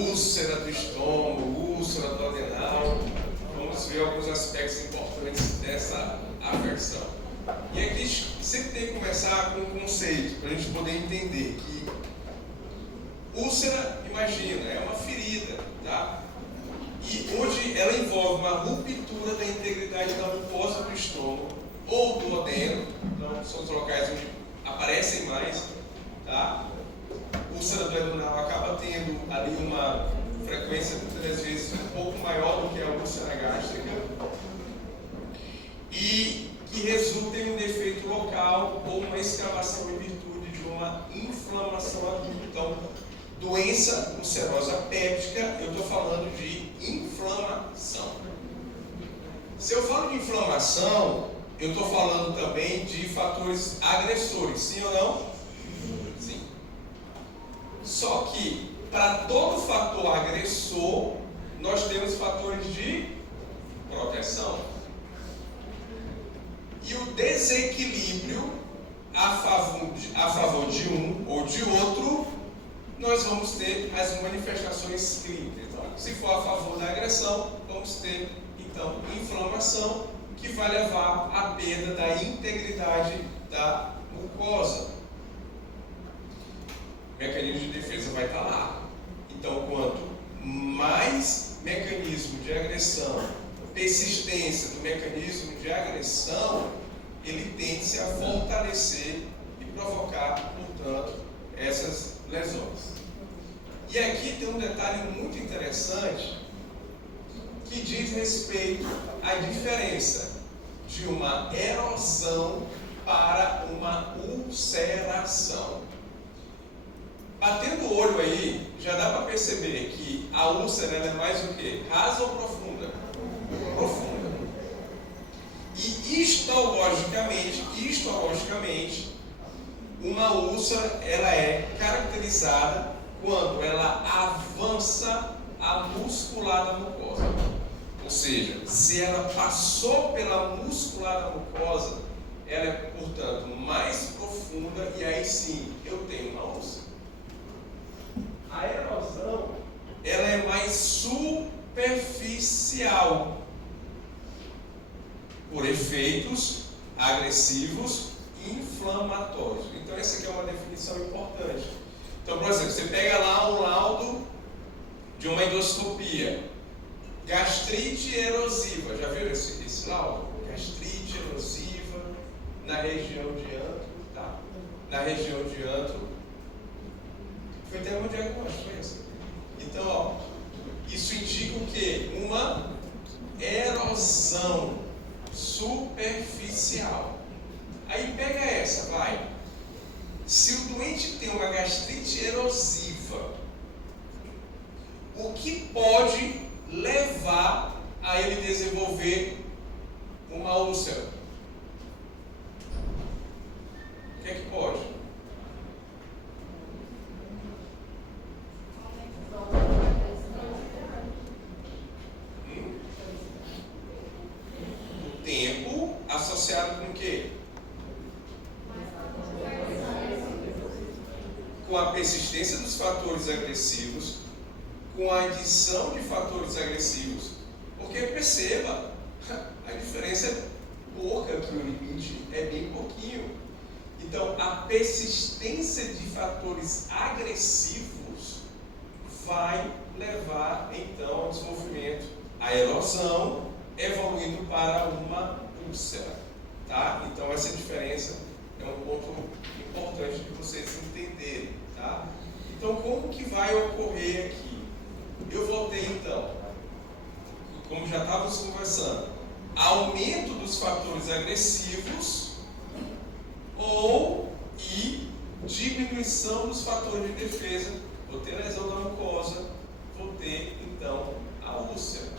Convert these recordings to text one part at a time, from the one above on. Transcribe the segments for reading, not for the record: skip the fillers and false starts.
úlcera do estômago, úlcera do adenal. Vamos ver alguns aspectos importantes dessa aversão. E aqui sempre tem que começar com um conceito, para a gente poder entender que úlcera, imagina, é uma ferida, tá? E onde ela envolve uma ruptura da integridade da mucosa do estômago ou do adeno, então são os locais onde aparecem mais, tá? Úlcera do adenal acaba tendo ali uma frequência muitas das vezes um pouco maior do que a úlcera gástrica e que resulta em um defeito local ou uma escavação em virtude de uma inflamação aguda. Então, doença ulcerosa péptica, eu estou falando de inflamação. Se eu falo de inflamação, eu estou falando também de fatores agressores, sim ou não? Sim. Só que, para todo fator agressor, nós temos fatores de proteção. E o desequilíbrio a favor de um ou de outro, nós vamos ter as manifestações clínicas. Então, se for a favor da agressão, vamos ter, então, inflamação, que vai levar à perda da integridade da mucosa. O mecanismo de defesa vai estar lá. Então, quanto mais mecanismo de agressão, persistência do mecanismo de agressão, ele tende-se a fortalecer e provocar, portanto, essas lesões. E aqui tem um detalhe muito interessante que diz respeito à diferença de uma erosão para uma ulceração. Batendo o olho aí, já dá para perceber que a úlcera é mais o quê? Rasa ou profunda? Profunda. E histologicamente, uma úlcera ela é caracterizada quando ela avança a muscular da mucosa. Ou seja, se ela passou pela muscular da mucosa, ela é, portanto, mais profunda e aí sim eu tenho uma úlcera. A erosão, ela é mais superficial, por efeitos agressivos e inflamatórios. Então essa aqui é uma definição importante. Então, por exemplo, você pega lá um laudo de uma endoscopia, gastrite erosiva, já viram esse laudo? Gastrite erosiva na região de antro, tá? Na região de antro. Foi até uma diagnóstico essa. Então, ó, isso indica o quê? Uma erosão superficial. Aí pega essa, vai. Se o doente tem uma gastrite erosiva, o que pode levar a ele desenvolver uma úlcera? O que é que pode? O tempo associado com o quê? Com a persistência dos fatores agressivos, com a adição de fatores agressivos. Porque perceba, a diferença é pouca aqui, o limite é bem pouquinho. Então, a persistência de fatores agressivos vai levar, então, ao desenvolvimento, a erosão, evoluindo para uma úlcera. Tá? Então, essa diferença é um ponto importante de vocês entenderem. Tá? Então, como que vai ocorrer aqui? Eu voltei, então, como já estávamos conversando, aumento dos fatores agressivos e diminuição dos fatores de defesa. Vou ter lesão da mucosa, vou ter, então, a úlcera.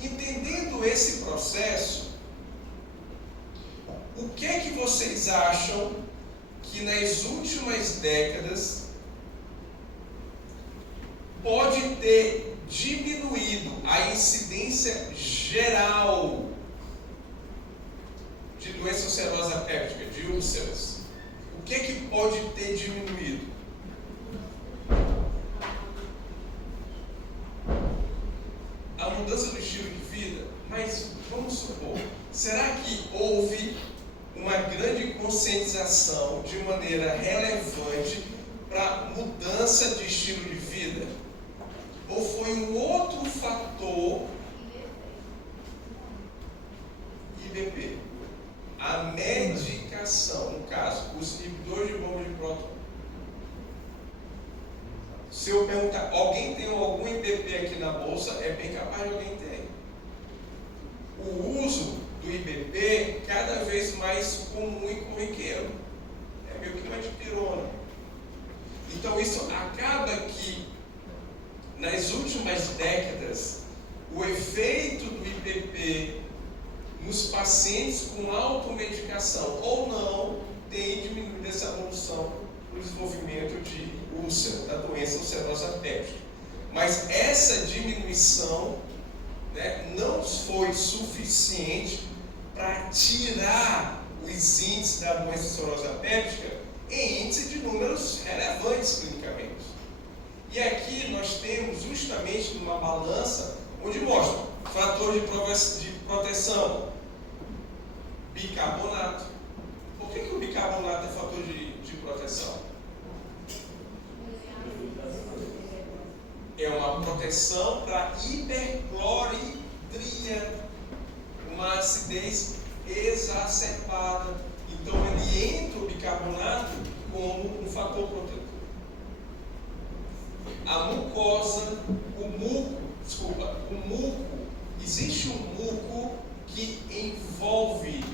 Entendendo esse processo, o que é que vocês acham que nas últimas décadas pode ter diminuído a incidência geral de doença ulcerosa péptica, de úlceras? O que é que pode ter diminuído? Será que houve uma grande conscientização de maneira relevante para mudança de estilo de vida? Ou foi um outro fator? IBP. A medicação, no caso, os inibidores de bomba de próton. Se eu perguntar, alguém tem algum IBP aqui na bolsa? É bem capaz de alguém ter. O uso do IBP cada vez mais comum e corriqueiro. É meio que uma dipirona. Então isso acaba que, nas últimas décadas, o efeito do IBP nos pacientes com automedicação ou não tem diminuído essa evolução do desenvolvimento de úlcera, da doença ulcerosa péptica. Mas essa diminuição, né, não foi suficiente para tirar os índices da doença ulcerosa péptica em índice de números relevantes clinicamente. E aqui nós temos justamente uma balança onde mostra fator de proteção, bicarbonato. Por que o bicarbonato é fator de proteção? É uma proteção para hipercloridria, uma acidez exacerbada. Então ele entra o bicarbonato como um fator protetor. A mucosa, o muco, existe um muco que envolve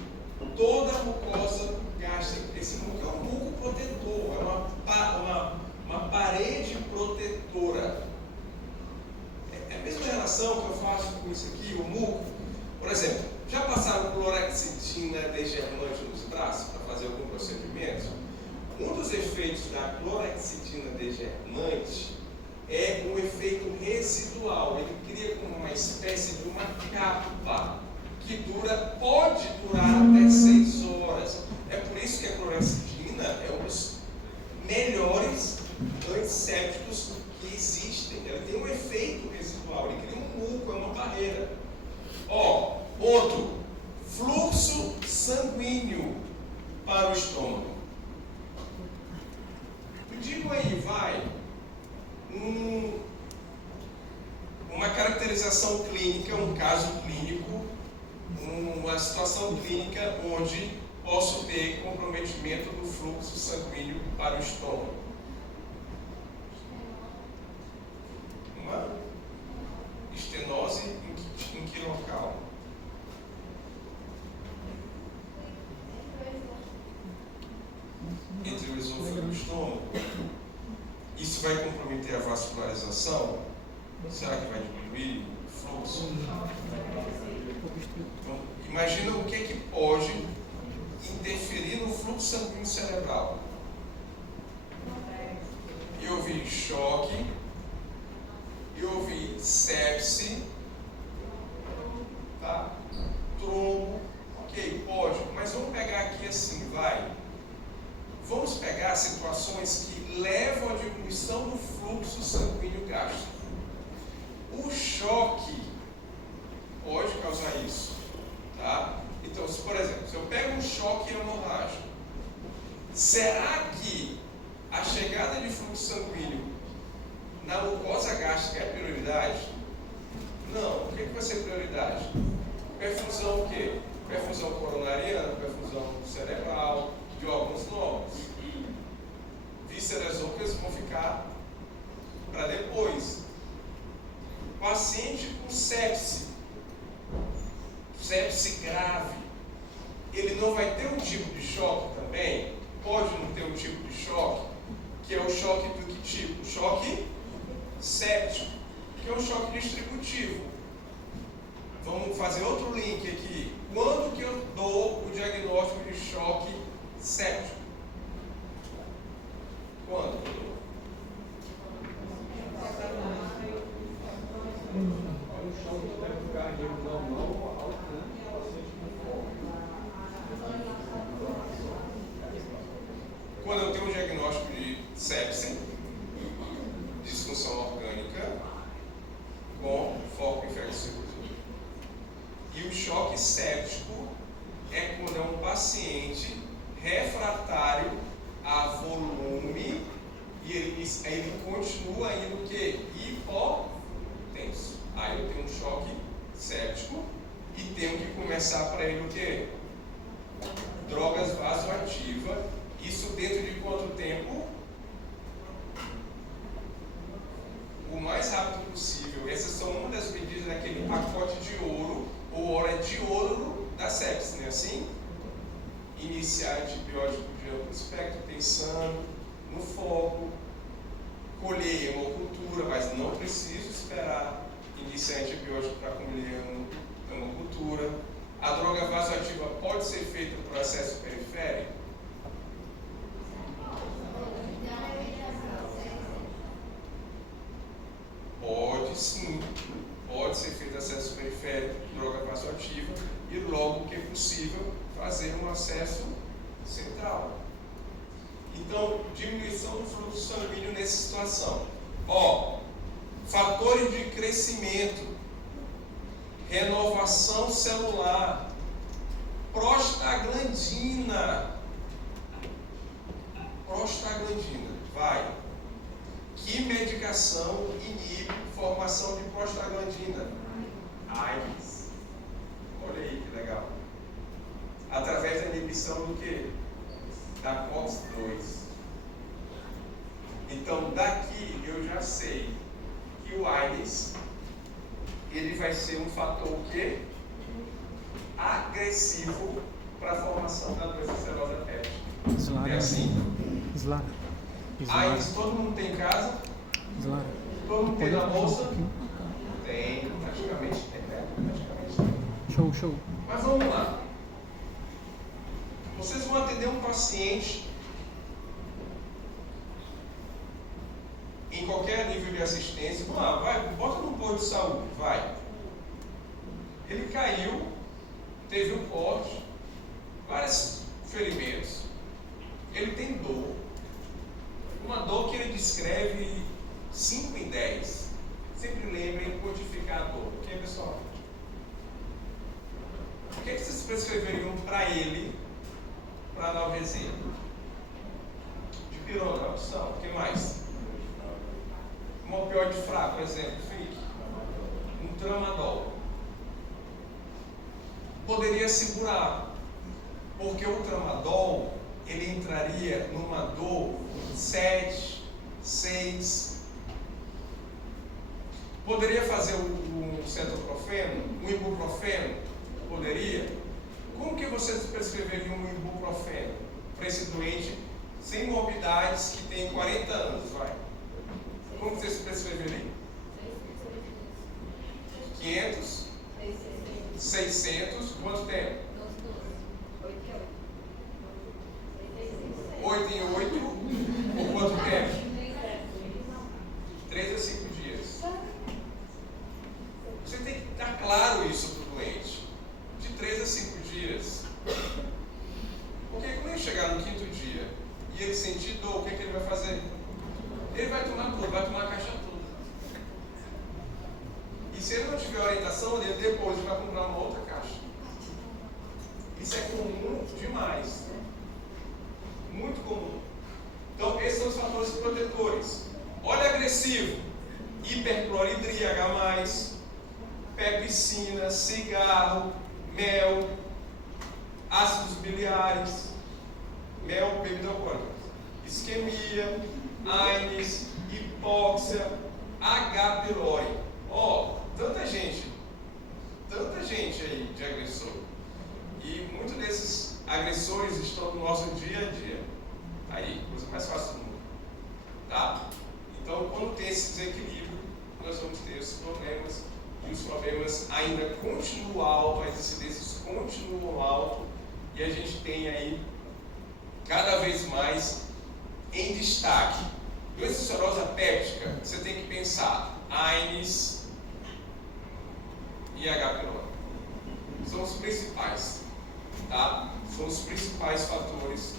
toda a mucosa gástrica. Esse muco é um muco protetor, é uma parede protetora. É a mesma relação que eu faço com isso aqui, o muco. Por exemplo, já passaram clorexidina degermante nos braços para fazer algum procedimento? Um dos efeitos da clorexidina degermante é um efeito residual. Ele cria como uma espécie de uma capa que pode durar até 6 horas. É por isso que a clorexidina é um dos melhores antissépticos que existem. Ele tem um efeito residual, ele cria um muco, é uma barreira. Outro, fluxo sanguíneo para o estômago. Me digo aí, uma caracterização clínica, um caso clínico, uma situação clínica onde posso ter comprometimento do fluxo sanguíneo para o estômago. Uma estenose em que local? Entre o esôfago e o estômago. Isso vai comprometer a vascularização? Será que vai diminuir o fluxo? Então, imagina o que pode interferir no fluxo sanguíneo cerebral. Eu vi choque, eu vi sepse, tá? Trombo, ok, pode, mas vamos pegar aqui assim, vamos pegar situações que levam à diminuição do fluxo sanguíneo gástrico. O choque pode causar isso, tá? Então, por exemplo, se eu pego um choque hemorrágico, será que a chegada de fluxo sanguíneo na mucosa gástrica é prioridade? Não. O que vai ser prioridade? Perfusão o quê? Perfusão coronariana, perfusão cerebral, de órgãos nobres. Vísceras ocas vão ficar para depois. Paciente com sepse grave, ele não vai ter um tipo de choque também? Pode não ter um tipo de choque, que é o choque do que tipo? Choque séptico, que é um choque distributivo. Vamos fazer outro link aqui. Quando que eu dou o diagnóstico de choque séptico? Quando eu dou? Quando eu tenho um diagnóstico de sepse, disfunção orgânica, com foco infeccioso. E o choque séptico continua indo o quê? Hipotenso. Aí eu tenho um choque séptico e tenho que começar para ele o quê? Drogas vasoativas. Isso dentro de quanto tempo? O mais rápido possível. Essas são uma das medidas daquele pacote de ouro, ou hora de ouro da sepsis, não é assim? Iniciar antibiótico de amplo espectro, pensando no foco, colher hemocultura, mas não preciso esperar iniciar antibiótico para colher hemocultura. A droga vasoativa pode ser feita no processo periférico? Pode sim, pode ser feito acesso periférico, droga vasoativa, e logo que é possível fazer um acesso central. Então, diminuição do fluxo sanguíneo nessa situação. Fatores de crescimento, renovação celular, prostaglandina, vai. Que medicação inibe formação de prostaglandina? AIDS. Olha aí que legal. Através da inibição do quê? Da COX-2. Então, daqui eu já sei que o AIDS ele vai ser um fator o quê? Agressivo para a formação da doença serosa hepática. É assim? AIDS todo mundo tem em casa? Todo mundo tem na bolsa? Tem, praticamente tem. Show. Mas vamos lá. Vocês vão atender um paciente em qualquer nível de assistência. Vamos lá, vai, bota no posto de saúde, vai. Ele caiu, teve um corte, vários ferimentos. Ele tem dor. Uma dor que ele descreve 5 em 10. Sempre lembrem codificar a dor. Ok, pessoal? O que vocês prescreveriam para ele, para analgesia? Dipirona, é opção. O que mais? Um opioide fraco, por exemplo, fique. Um tramadol. Poderia segurar, porque o tramadol ele entraria numa dor 7, 6. Poderia fazer um cetoprofeno, um ibuprofeno? Poderia. Como que vocês prescreveriam um ibuprofeno para esse doente sem morbidades que tem 40 anos? Vai. Como que vocês prescreveriam? 500? 600? Quanto tempo? 8 em 8? Por quanto tempo? 3 a 5 dias. Você tem que estar claro isso para o doente. De 3 a 5 dias. Porque quando ele chegar no 5º dia e ele sentir dor, o que ele vai fazer? Ele vai tomar tudo, vai tomar a caixa toda. E se ele não tiver orientação, ele depois vai comprar uma outra caixa. Isso é comum demais. Muito comum. Então, esses são os fatores protetores. Óleo agressivo, hipercloridria H+, pepsina, cigarro, mel, ácidos biliares, mel, bebida alcoólica, isquemia, AIDS, hipóxia, H. pylori. Tanta gente aí de agressor. E muitos desses agressores estão no nosso dia a dia. Aí, coisa mais fácil do mundo. Tá? Então, quando tem esse desequilíbrio, nós vamos ter esses problemas. E os problemas ainda continuam altos, as incidências continuam altas. E a gente tem aí, cada vez mais, em destaque. Doença ulcerosa péptica, você tem que pensar AIDS e H. pylori. São os principais, tá? São os principais fatores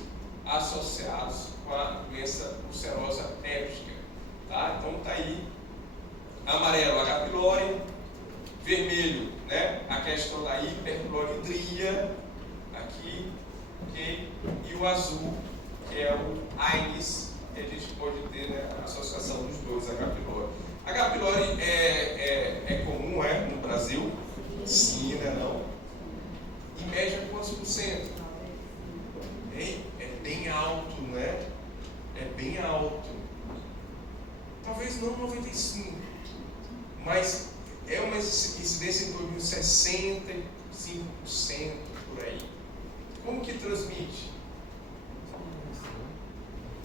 associados com a doença ulcerosa péptica, tá? Então tá aí, amarelo H. pylori, vermelho, né? A questão da hipercloridria, aqui, ok? E o azul, que é o AIDS que a gente pode ter, né, a associação dos dois, H. pylori. H. pylori é comum, no Brasil? Sim, né, não? Em média, quantos por cento? É bem alto, né? É bem alto. Talvez não 95%, mas é uma incidência em torno de 65% por aí. Como que transmite?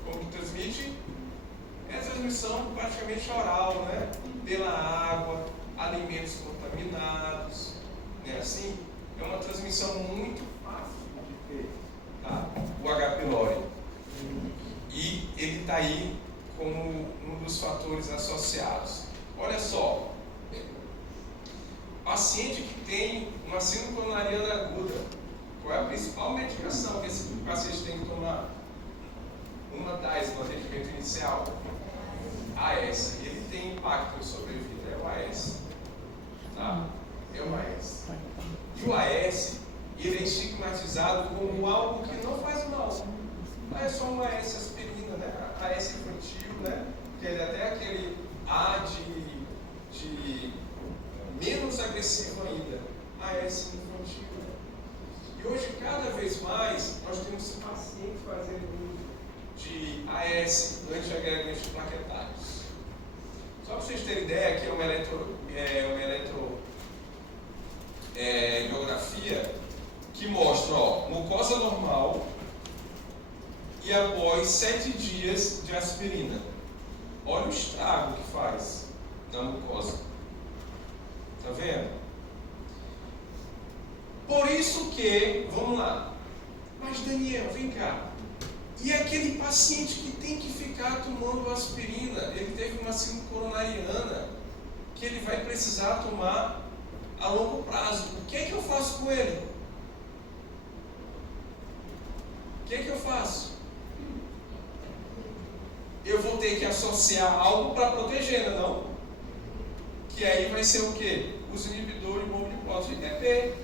Como que transmite? É a transmissão praticamente oral, né? Pela água, alimentos contaminados, né? Assim, é uma transmissão muito fácil de ter, tá? O H. pylori. E ele está aí como um dos fatores associados. Olha só, paciente que tem uma síndrome coronariana aguda, qual é a principal medicação que esse paciente tem que tomar? Uma das no atendimento inicial, AS. Ele tem impacto sobre a vida, é o AS. Tá? É o AS. E o AS, ele é estigmatizado como algo que não faz mal. Não é só um AS aspirina, né? AS infantil, né? Que é até aquele A de menos agressivo ainda. AS infantil, né? E hoje, cada vez mais, nós temos pacientes fazendo uso de AS antiagregantes plaquetários. Só para vocês terem ideia, aqui é uma eletromiografia que mostra, mucosa normal e após 7 dias de aspirina. Olha o estrago que faz na mucosa. Tá vendo? Por isso que, vamos lá. Mas Daniel, vem cá. E aquele paciente que tem que ficar tomando aspirina, ele teve uma síndrome coronariana, que ele vai precisar tomar a longo prazo. O que é que eu faço com ele? O que é que eu faço? Eu vou ter que associar algo para proteger, não? Que aí vai ser o quê? Os inibidores de bomba de prótese de ITP.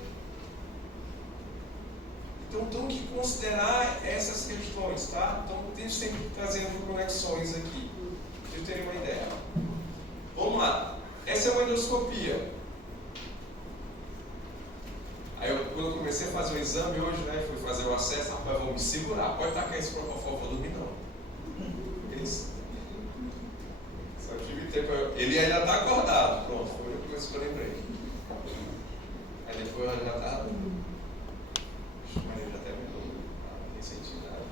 Então, tem que considerar essas questões, tá? Então, eu tenho sempre trazendo conexões aqui, para eu ter uma ideia. Vamos lá. Essa é uma endoscopia. Aí, quando eu comecei a fazer o exame hoje, né, fui fazer o acesso, rapaz, vou me segurar. Pode tacar esse por favor, dormir não. Isso. Só tive tempo. Ele ainda está acordado. Pronto, foi a coisa que eu lembrei. Aí depois eu já estava. Mas ele já até me deu. Não tem sentido nada.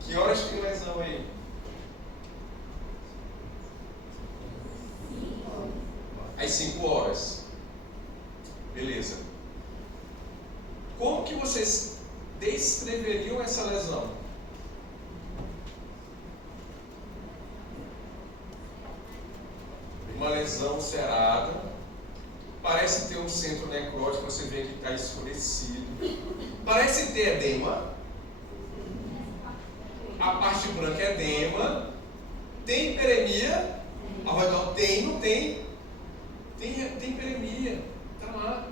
Que horas tem lesão aí? Às 5 horas. Beleza. Como que vocês descreveriam essa lesão? Uma lesão ulcerada, parece ter um centro necrótico, você vê que está escurecido, parece ter edema, a parte branca é edema, tem hiperemia, ao redor tem, não tem? Tem hiperemia, está lá.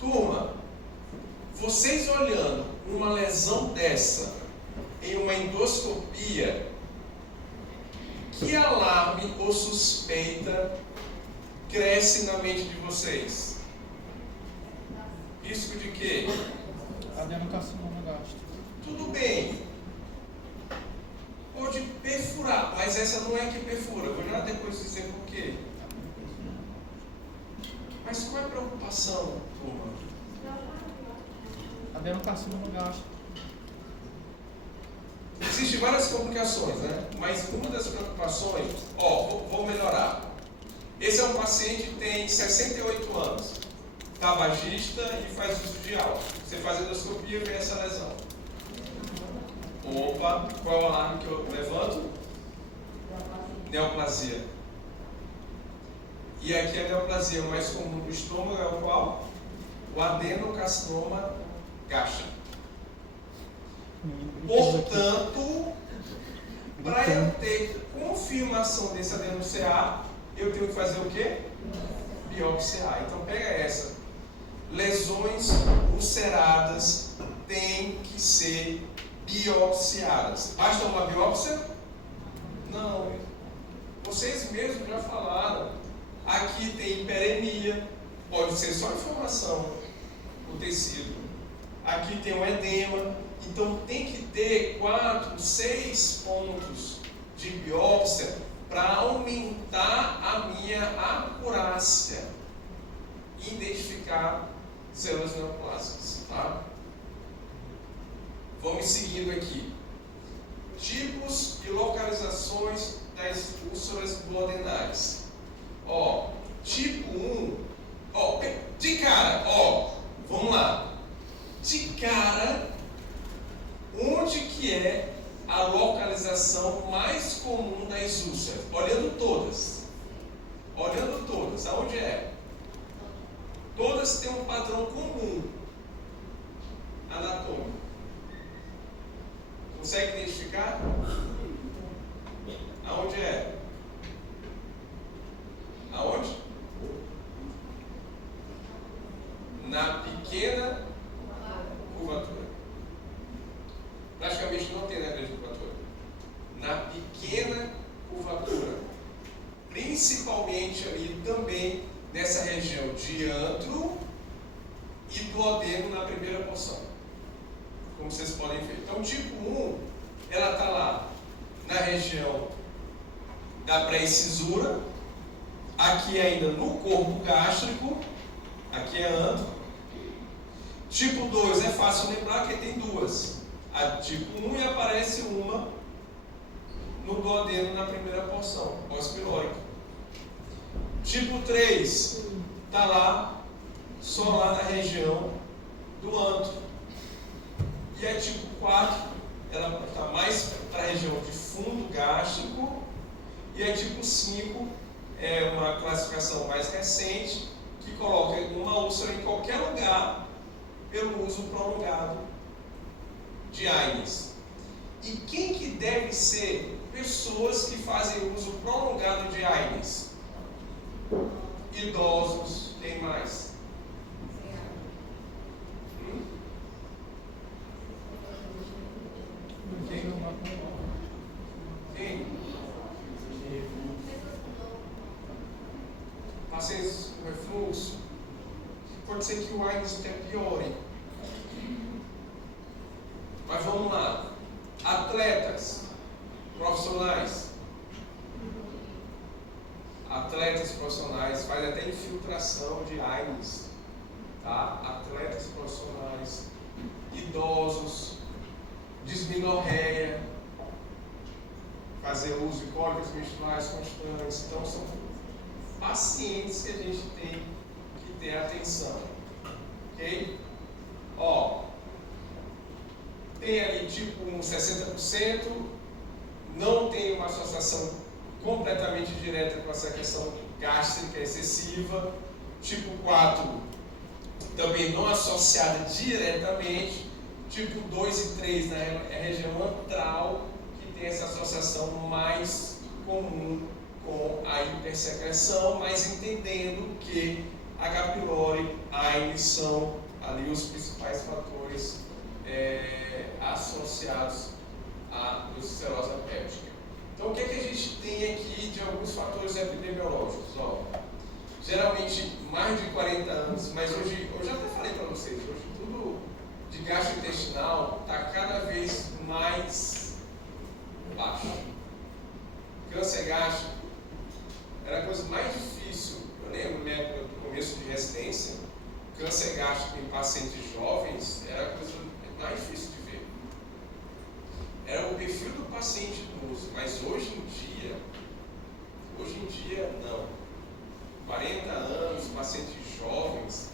Turma, vocês olhando uma lesão dessa em uma endoscopia, que alarme ou suspeita cresce na mente de vocês? Risco de quê? Adenocarcinoma gástrico. Tudo bem. Pode perfurar, mas essa não é que perfura. Vou já depois dizer por quê. Mas qual é a preocupação, turma? Adenocarcinoma gástrico. Existem várias complicações, né? Mas uma das preocupações, vou melhorar. Esse é um paciente que tem 68 anos, tabagista e faz uso de álcool. Você faz endoscopia e vê essa lesão. Opa, qual é o alarme que eu levanto? Neoplasia. E aqui a neoplasia mais comum do estômago é o qual? O adenocarcinoma gástrico. Portanto, para eu ter confirmação desse adeno-CA, eu tenho que fazer o quê? Biópsia. Então pega essa. Lesões ulceradas têm que ser biopsiadas. Basta uma biópsia? Não. Vocês mesmos já falaram. Aqui tem hiperemia, pode ser só informação, o tecido. Aqui tem um edema, então tem que ter 4, 6 pontos de biópsia para aumentar a minha acurácia e identificar células neoplásicas, tá? Vamos seguindo aqui. Tipos e localizações das úlceras duodenais. Tipo 1, de cara, vamos lá. De cara, onde que é a localização mais comum das úlceras? Olhando todas, aonde é? Todas têm um padrão comum anatômico. Consegue identificar? Aonde é? Aonde? Na pequena curvatura. Praticamente não tem na grande curvatura. Na pequena curvatura. Principalmente ali também nessa região de antro e duodeno na primeira porção. Como vocês podem ver. Então, tipo 1, ela está lá na região da pré-incisura, aqui ainda no corpo gástrico, aqui é antro. Tipo 2 é fácil lembrar que tem duas. A tipo 1 e aparece uma no duodeno na primeira porção, pós-pilórica. Tipo 3 está lá, só lá na região do antro. E a tipo 4, ela está mais para a região de fundo gástrico. E a tipo 5 é uma classificação mais recente, que coloca uma úlcera em qualquer lugar pelo uso prolongado de AINES. E quem que deve ser pessoas que fazem uso prolongado de AINES? Idosos, quem mais? Quem? Pacientes com refluxo. Pode ser que o AINES até piore. Mas vamos lá. Atletas profissionais. Atletas profissionais, faz até infiltração de AINES. Tá? Atletas profissionais. Idosos. Dismenorreia. Fazer uso de cólicas menstruais constantes. Então, são pacientes que a gente tem que ter atenção. Ok? Tem ali tipo um 60%, não tem uma associação completamente direta com essa questão gástrica excessiva. Tipo 4, também não associada diretamente. Tipo 2 e 3 na região antral, que tem essa associação mais comum com a hipersecreção, mas entendendo que H. pylori, AINES são ali os principais fatores associados à ulcerose péptica. Então, o que é que a gente tem aqui de alguns fatores epidemiológicos? Geralmente, mais de 40 anos, mas hoje, eu já até falei para vocês, hoje tudo de gastrointestinal está cada vez mais baixo. Câncer gástrico era a coisa mais difícil. Eu lembro, na minha época do começo de residência, câncer gástrico em pacientes jovens era a coisa mais difícil de ver. Era o perfil do paciente idoso, mas hoje em dia não. 40 anos, pacientes jovens,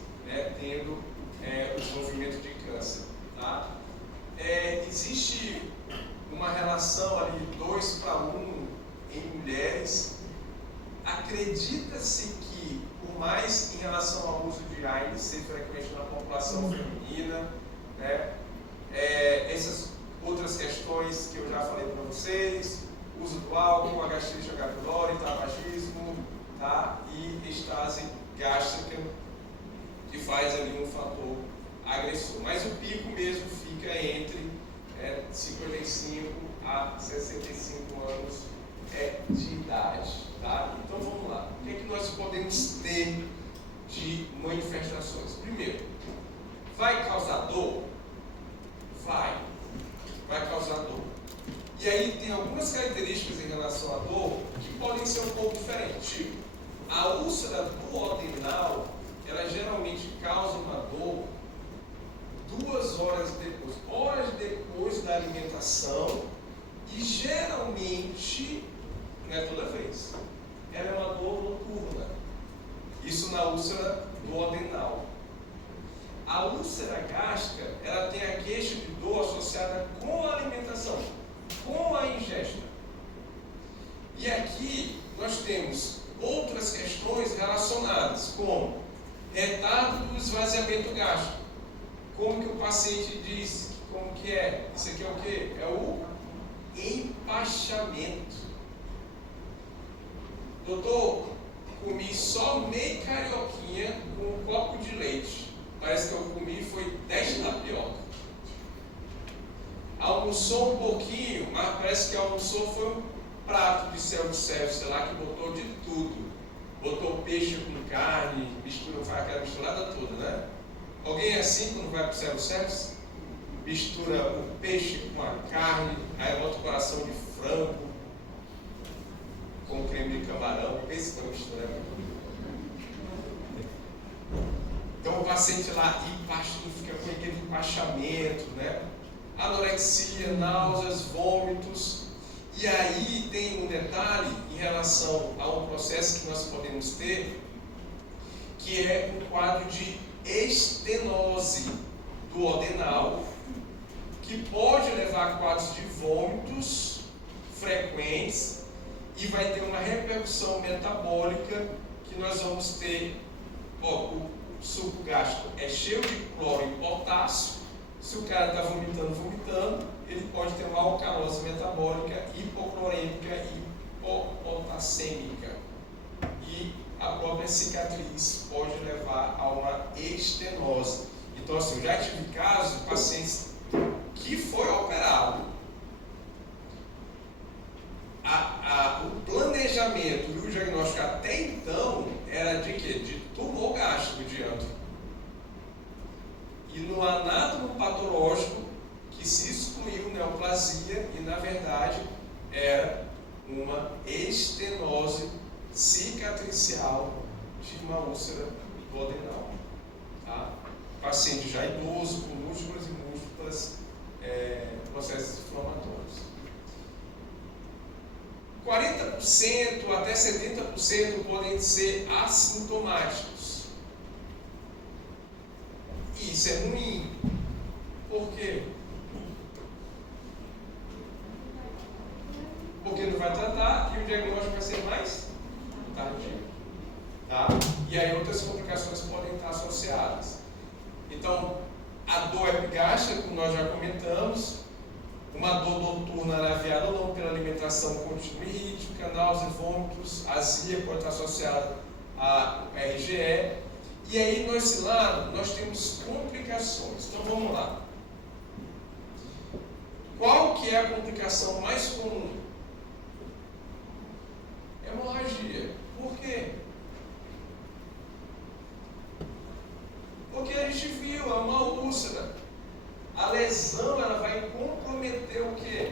tendo o desenvolvimento de câncer. Tá? Existe uma relação ali 2:1 em mulheres. Acredita-se que, por mais em relação ao uso de AINES ser frequente na população feminina, essas outras questões que eu já falei para vocês, uso do álcool, a gastrite H. pylori, tabagismo, tá? E estase gástrica, que faz ali um fator agressor. Mas o pico mesmo fica entre é 55 a 65 anos de idade. Tá? Então vamos lá. O que é que nós podemos ter de manifestações? Primeiro, vai causar dor? Vai causar dor. E aí tem algumas características em relação à dor que podem ser um pouco diferentes. Tipo, a úlcera duodenal, ela geralmente causa uma dor 2 horas depois da alimentação e geralmente, não é toda vez, ela é uma dor noturna. Isso na úlcera duodenal. A úlcera gástrica, ela tem a queixa de dor associada com a alimentação, com a ingesta. E aqui nós temos outras questões relacionadas, como retardo do esvaziamento gástrico. Como que o paciente diz, como que é? Isso aqui é o quê? É o empachamento. Doutor, comi só meia carioquinha com um copo de leite. Parece que eu comi foi 10 tapioca. Almoçou um pouquinho, mas parece que almoçou foi um prato de self-service, sei lá, que botou de tudo. Botou peixe com carne, mistura, faz aquela misturada toda, né? Alguém é assim quando vai para o self-service? Mistura o peixe com a carne, aí bota o coração de frango com creme de camarão, pensa para misturar. Então o paciente lá fica com aquele empachamento, né? Anorexia, náuseas, vômitos. E aí tem um detalhe em relação a um processo que nós podemos ter, que é um quadro de estenose duodenal, que pode levar a quadros de vômitos frequentes e vai ter uma repercussão metabólica que nós vamos ter. O suco gástrico é cheio de cloro e potássio. Se o cara está vomitando, ele pode ter uma alcalose metabólica, hipoclorêmica e hipopotassêmica. E a própria cicatriz pode levar a uma estenose. Então, assim, eu já tive casos de pacientes que foi operado. O planejamento e o diagnóstico até então era de quê? De tumor gástrico de antro. E não há nada no patológico que se excluiu neoplasia e, na verdade, era uma estenose cicatricial de uma úlcera duodenal. Tá? Paciente já idoso, com múltiplas e múltiplas processos inflamatórios. 40% até 70% podem ser assintomáticos. E isso é ruim. Por quê? Porque não vai tratar e o diagnóstico vai ser mais tardio. Tá? E aí outras complicações podem estar associadas. Então, a dor epigástrica, como nós já comentamos, uma dor noturna aliviada ou não pela alimentação contínua e rítmica, náuseas, vômitos, azia pode estar associada a RGE. E aí, no esse lado, nós temos complicações. Então, vamos lá. Qual que é a complicação mais comum? Hemorragia. Por quê? Porque a gente viu, é uma úlcera. A lesão, ela vai comprometer o quê?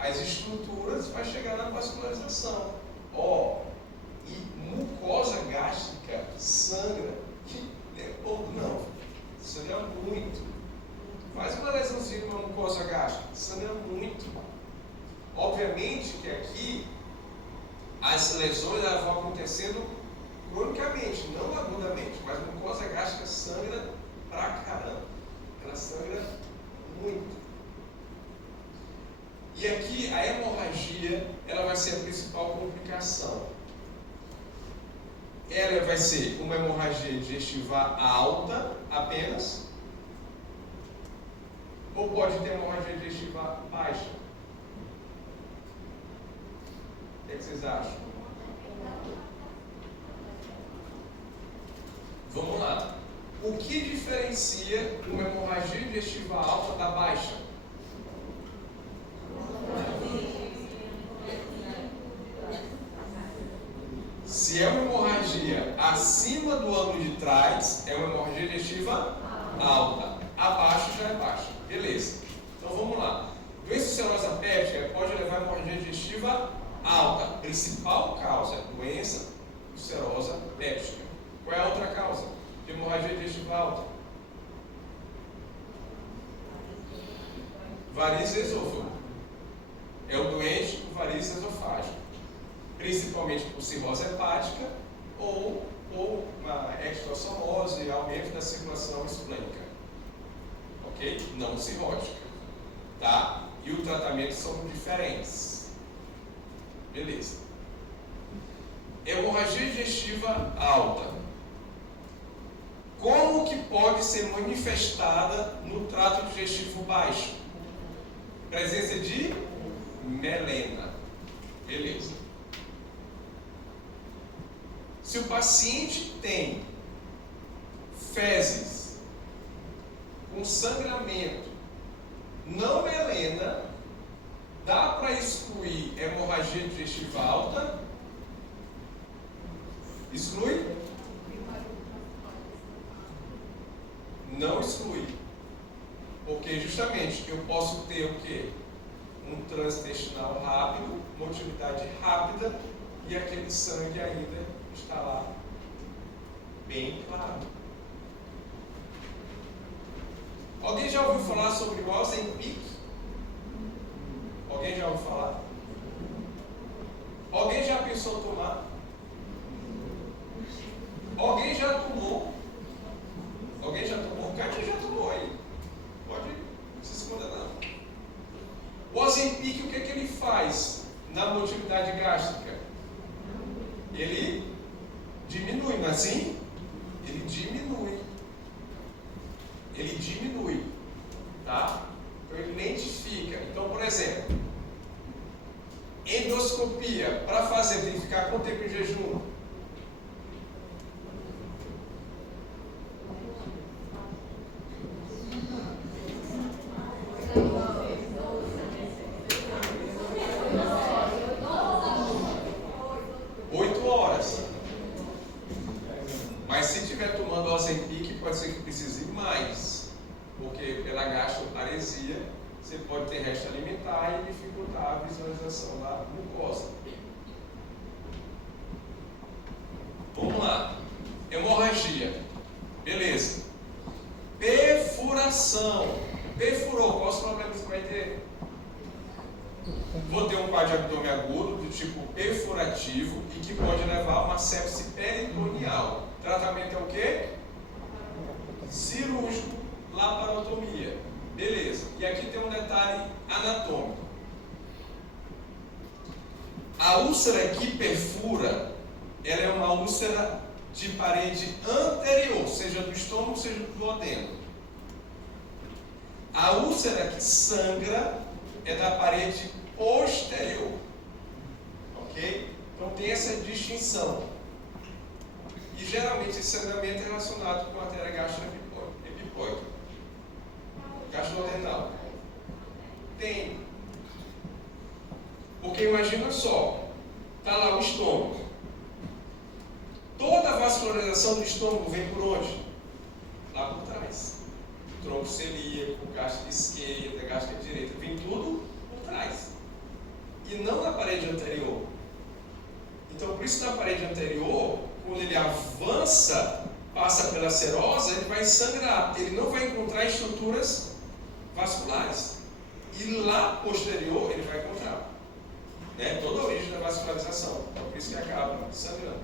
As estruturas, vai chegar na vascularização. E mucosa gástrica sangra. Não, sangra muito. Faz uma lesãozinha com uma mucosa gástrica, sangra muito. Obviamente que aqui as lesões elas vão acontecendo cronicamente, não agudamente, mas a mucosa gástrica sangra pra caramba. Ela sangra muito. E aqui a hemorragia, ela vai ser a principal complicação. Ela vai ser uma hemorragia digestiva alta apenas, ou pode ter hemorragia digestiva baixa? O que vocês acham? Vamos lá. O que diferencia uma hemorragia digestiva alta da baixa? trás é uma hemorragia digestiva alta. Abaixo já é baixa. Beleza. Então vamos lá. Doença ulcerosa péptica pode levar a hemorragia digestiva alta. Principal causa, doença ulcerosa péptica. Qual é a outra causa de hemorragia digestiva alta? Varizes esôfago. É o doente com varizes esofágica. Principalmente por cirrose hepática ou uma ectossomose e aumento da circulação esplênica. Ok? Não cirrótica. Tá? E o tratamento são diferentes. Beleza. Hemorragia digestiva alta. Como que pode ser manifestada no trato digestivo baixo? Presença de melena. Beleza. Se o paciente tem fezes com sangramento, não melena, dá para excluir hemorragia digestiva alta? Exclui? Não exclui. Porque justamente eu posso ter o quê? Um trânsito intestinal rápido, motilidade rápida e aquele sangue ainda está lá bem claro. Alguém já ouviu falar sobre o Ozempic? Alguém já ouviu falar? Alguém já pensou em tomar? Alguém já tomou? Alguém já tomou? O Cátia já tomou aí. Pode se esconder não. O Ozempic, o que ele faz na motilidade gástrica? Ele diminui, não é assim? Ele diminui. Ele diminui. Tá? Então ele lentifica. Então, por exemplo, endoscopia, para fazer, tem que ficar quanto tempo em jejum? Mas se estiver tomando Ozempic, pode ser que precise mais, porque pela gastroparesia você pode ter resto alimentar e dificultar a visualização da glucosa. Vamos lá. Hemorragia. Beleza. Perfuração. Perfurou. Quais os problemas que vai ter? Vou ter um quadro de abdômen agudo, do tipo perfurativo, e que pode levar a uma sepse peritoneal. Tratamento é o quê? Cirúrgico, laparotomia. Beleza. E aqui tem um detalhe anatômico. A úlcera que perfura, ela é uma úlcera de parede anterior, seja do estômago, seja do duodeno. A úlcera que sangra é da parede posterior. Ok? Então tem essa distinção. E geralmente esse sangramento é relacionado com a artéria gastroepipóide, gastrodental. Tem. Porque imagina só, está lá o estômago. Toda a vascularização do estômago vem por onde? Lá por trás. Tronco celíaco, gástrica esquerda, gástrica direita, vem tudo por trás. E não na parede anterior. Então, por isso na parede anterior, quando ele avança, passa pela serosa, ele vai sangrar. Ele não vai encontrar estruturas vasculares. E lá posterior, ele vai encontrar. Né? Toda a origem da vascularização. Então, por isso que acaba sangrando.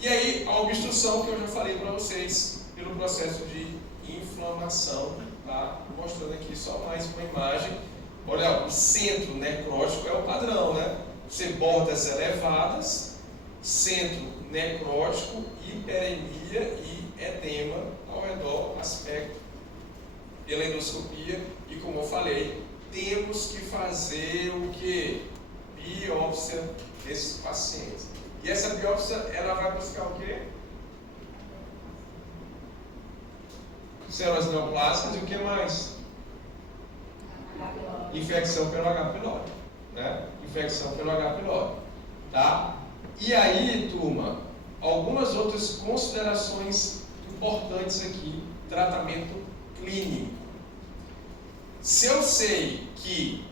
E aí, a obstrução que eu já falei para vocês, pelo processo de inflamação, tá? Mostrando aqui só mais uma imagem. Olha, o centro necrótico é o padrão, né? Você bordas elevadas, centro necrótico, hiperemia e edema ao redor, aspecto pela endoscopia. E como eu falei, temos que fazer o que? Biópsia desses pacientes. E essa biópsia, ela vai buscar o quê? Células neoplásicas e o que mais? Infecção pelo H. pylori, né? Infecção pelo H. pylori, tá? E aí, turma, algumas outras considerações importantes aqui, tratamento clínico. Se eu sei que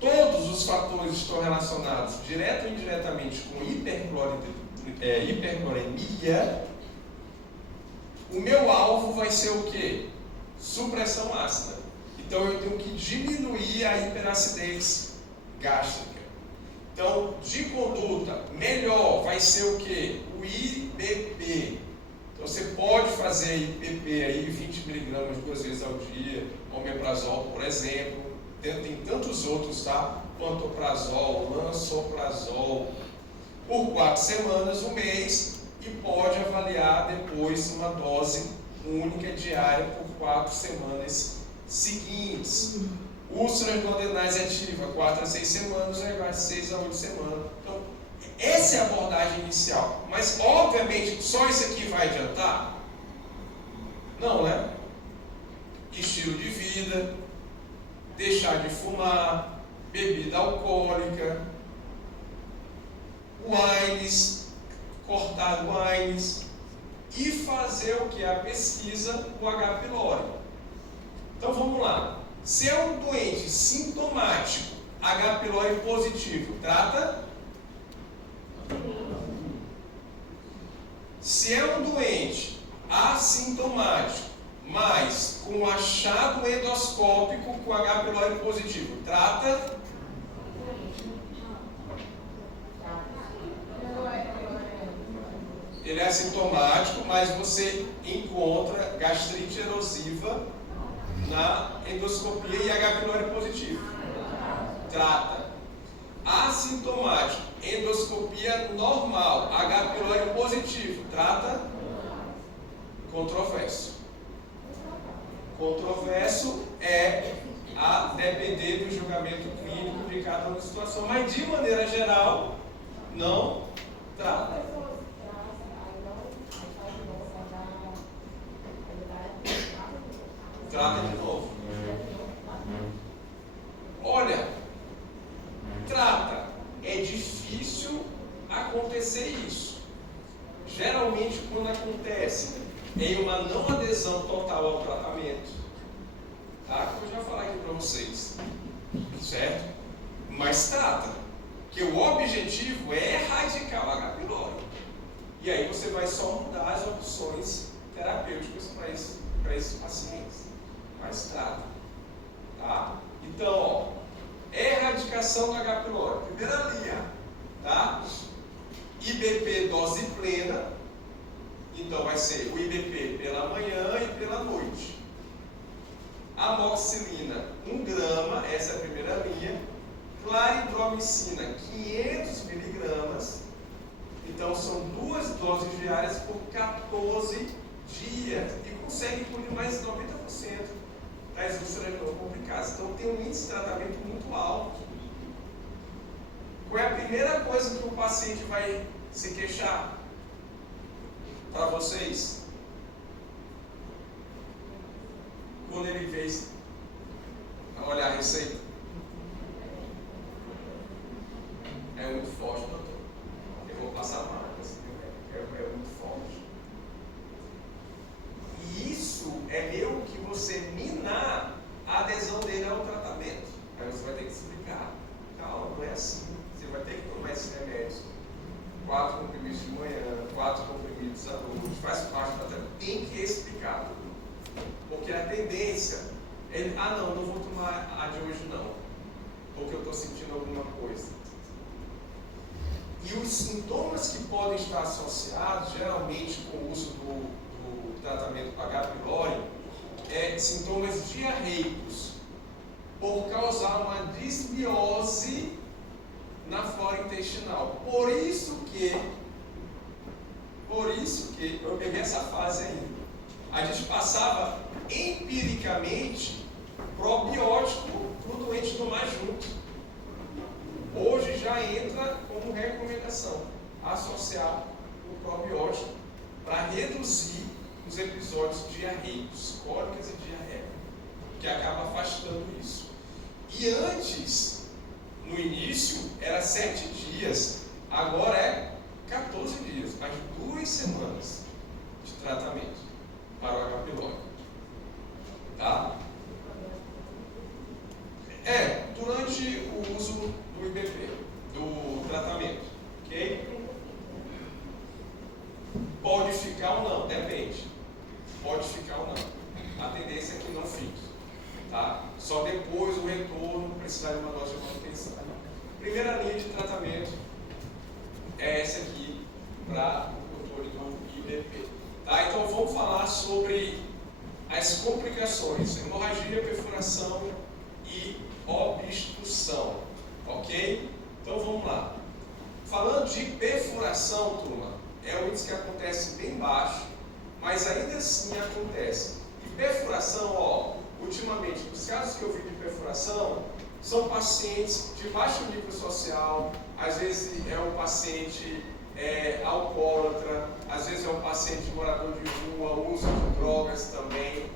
todos os fatores estão relacionados direto ou indiretamente com hipercloremia, o meu alvo vai ser o quê? Supressão ácida. Então eu tenho que diminuir a hiperacidez gástrica. Então, de conduta, melhor vai ser o quê? O IBP. Então você pode fazer IBP aí 20 mg 2 vezes ao dia, omeprazol, por exemplo. Tem tantos outros, tá? Pantoprazol, lansoprazol, por 4 semanas, um mês, e pode avaliar depois uma dose única diária por 4 semanas seguintes. Úlceras duodenais ativa, 4 a 6 semanas, negócio de 6 a 8 semanas. Então, essa é a abordagem inicial. Mas, obviamente, só isso aqui vai adiantar? Não, né? Estilo de vida, deixar de fumar, bebida alcoólica, wines, cortar wines e fazer o que? A pesquisa do H. pylori. Então vamos lá. Se é um doente sintomático, H. pylori positivo, trata? Se é um doente assintomático, mas com achado endoscópico com H. pylori positivo, trata? Ele é assintomático, mas você encontra gastrite erosiva na endoscopia e H. pylori positivo. Trata. Assintomático, endoscopia normal, H. pylori positivo. Trata. Controverso. Controverso é a depender do julgamento clínico de cada uma situação, mas de maneira geral, não trata. Trata de novo. Olha, trata. É difícil acontecer isso. Geralmente, quando acontece em uma não adesão total ao tratamento, tá? Eu já falei aqui para vocês, certo? Mas trata, que o objetivo é erradicar o H. pylori. E aí você vai só mudar as opções terapêuticas para esses pacientes. Mas trata, tá? Então, ó, erradicação do H. pylori, primeira linha, tá? IBP dose plena, então vai ser o IBP pela manhã e pela noite. Amoxicilina 1 grama, essa é a primeira linha. Claridromicina 500 miligramas, então são 2 doses diárias por 14 dias e consegue cobrir mais de 90% das úlceras não complicadas. Então tem um índice de tratamento muito alto. Qual é a primeira coisa que o paciente vai se queixar para vocês? Quando ele vê, olhar a receita. É muito forte, doutor. Eu vou passar mal. É muito forte. E isso é meio que você minar a adesão dele ao tratamento. Aí você vai ter que explicar. Calma, não é assim. Você vai ter que tomar esses remédios. 4 comprimidos de manhã, 4 comprimidos à noite. Faz parte do tratamento. Tem que explicar. Porque a tendência é, não vou tomar a de hoje não. Porque eu estou sentindo alguma coisa. E os sintomas que podem estar associados, geralmente com o uso do tratamento para H. pylori, sintomas diarreicos, por causar uma disbiose na flora intestinal. Por isso que eu peguei essa fase ainda. A gente passava empiricamente probiótico para o doente tomar junto. Hoje já entra como recomendação associar o probiótico para reduzir os episódios diarreicos, cólicas e diarreia, que acaba afastando isso. E antes, no início, era 7 dias, agora é 14 dias, mais de 2 semanas de tratamento para o H. pylori. Tá? Durante o uso do IBP, do tratamento, ok? Pode ficar ou não, depende. Pode ficar ou não. A tendência é que não fique. Tá? Só depois o retorno precisar de uma dose de manutenção. Primeira linha de tratamento é essa aqui para o controle do IBP. Tá? Então vamos falar sobre as complicações: hemorragia, perfuração e obstrução. Ok? Então vamos lá. Falando de perfuração, turma, é um índice que acontece bem baixo, mas ainda assim acontece. E perfuração, ultimamente, os casos que eu vi de perfuração são pacientes de baixo nível social, às vezes é um paciente alcoólatra, às vezes é um paciente morador de rua, uso de drogas também,